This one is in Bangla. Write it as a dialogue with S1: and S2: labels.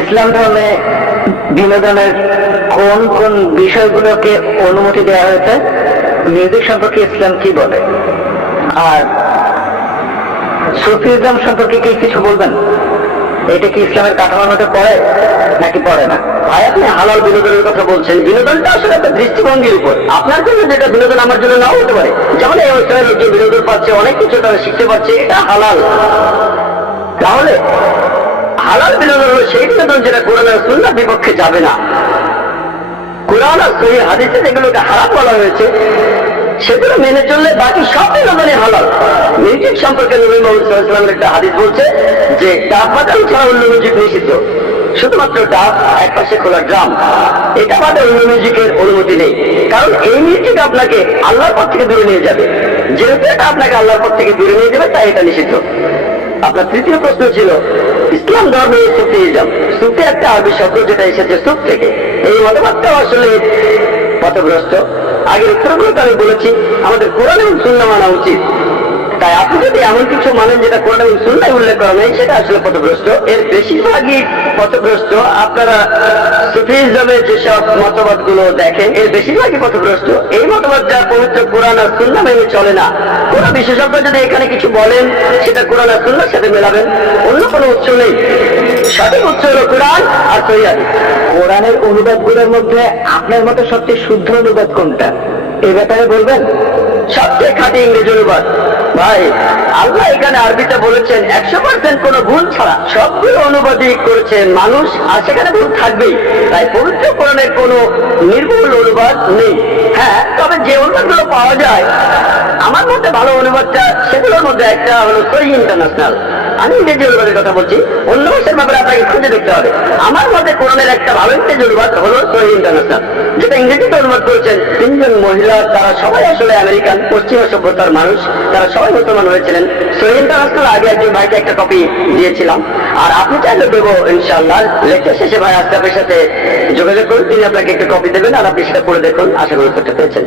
S1: ইসলাম ধর্মে বিনোদনের কোন কোন বিষয়গুলোকে অনুমতি দেওয়া হয়েছে, মিউজিক সম্পর্কে ইসলাম কি বলে? আর সুফিজম সম্পর্কে কি কিছু বলবেন? এটা কি ইসলামের কাঠামোর মধ্যে পড়ে? নাকি পড়ে না? ভাই আপনি হালাল বিনোদনের কথা বলছেন। বিনোদনটা আসলে একটা দৃষ্টিভঙ্গির উপর। আপনার জন্য যেটা বিনোদন আমার জন্য নাও হতে পারে। যেমন এই অনুষ্ঠানের লোক যে বিনোদন পাচ্ছে, অনেক কিছু তারা শিখতে পারছে, এটা হালাল। তাহলে, হালাল বিনোদন হলো সেই বিনোদন যেটা কোরআন আর সুন্নার বিপক্ষে যাবে না। কোরআন আর সহি হাদিসে যেগুলোকে হারাম বলা হয়েছে, সেগুলো মেনে চললে বাকি সব বিনোদনই হালাল। মিউজিক সম্পর্কে নবী মোহাম্মদ সাল্লাল্লাহু একটা হাদিস বলছে যে ডাব বাজানো ছাড়া অন্য মিউজিক নিষিদ্ধ। শুধুমাত্র ডাব এক পাশে খোলা ড্রাম এটা বাদে অন্য মিউজিকের অনুমতি নেই। কারণ এই মিউজিক আপনাকে আল্লাহর পথ থেকে দূরে নিয়ে যাবে। যেহেতু এটা আপনাকে আল্লাহর পথ থেকে দূরে নিয়ে যাবে, তাই এটা নিষিদ্ধ। আপনার তৃতীয় প্রশ্ন ছিল, ইসলাম ধর্মে সুফিজম সুফি একটা আরবি শব্দ যেটা এসেছে সুফ থেকে। এই মতবাদটা আসলে পথভ্রষ্ট। আগের উত্তরগুলোতে আমি বলেছি। আমাদের কোরআন এবং শূন্য মানা উচিত। তাই আপনি যদি এমন কিছু মানেন যেটা কোরআন এবং উল্লেখ করা নেই সেটা আসলে পথভ্রষ্ট। এর বেশিরভাগই পথভ্রষ্ট। আপনারা সুফিজমের যেসব মতবাদগুলো দেখেন এর বেশিরভাগই পথভ্রষ্ট। এই মতবাদটা পবিত্র কোরআন আর শূন্য মেনে চলে না। কোন বিশেষজ্ঞ যদি এখানে কিছু বলেন সেটা কোরআন আর শূন্যের সাথে মেলাবেন। অন্য কোনো উৎস নেই। সঠিক উৎস হলো কোরআন আর সহিয়াদি কোরআনের অনুবাদগুলোর মধ্যে আপনার মতে সবচেয়ে শুদ্ধ অনুবাদ কোনটা? এ ব্যাপারে বলবেন? সবচেয়ে খাঁটি ইংরেজি অনুবাদ। ভাই, আল্লাহ এখানে আরবিতে বলেছেন, একশো পার্সেন্ট কোনো ভুল ছাড়া সবগুলো অনুবাদই করেছেন মানুষ, আর সেখানে ভুল থাকবেই। তাই পবিত্র কোরআনের কোনো নির্ভুল অনুবাদ নেই। হ্যাঁ তবে যে অনুবাদগুলো পাওয়া যায়, আমার মধ্যে ভালো অনুবাদটা সেগুলোর মধ্যে একটা হলো সহি ইন্টারন্যাশনাল। আমি ইংরেজি অনুবাদের কথা বলছি, অন্য ভাষার ব্যাপারে আপনাকে খুঁজে দেখতে হবে। আমার মতে কোরআনের একটা ভালো ইংরেজি অনুবাদ হলো সহি ইন্টারন্যাশনাল। যেটা ইংরেজিতে অনুবাদ করেছেন, তিনজন মহিলা, তারা সবাই আসলে আমেরিকান, পশ্চিমা সভ্যতার মানুষ, তারা সবাই মুসলমান হয়েছিলেন। সহি ইন্টারন্যাশনাল আগে একজন ভাইকে একটা কপি দিয়েছিলাম। আর আপনি চাইলে দেবো ইনশাল্লাহ লেকচার শেষে ভাই আস্তাফের সাথে যোগাযোগ করুন, তিনি আপনাকে একটা কপি দেবেন আর আপনি সেটা পড়ে দেখুন। আশা করি উত্তরটা পেয়েছেন।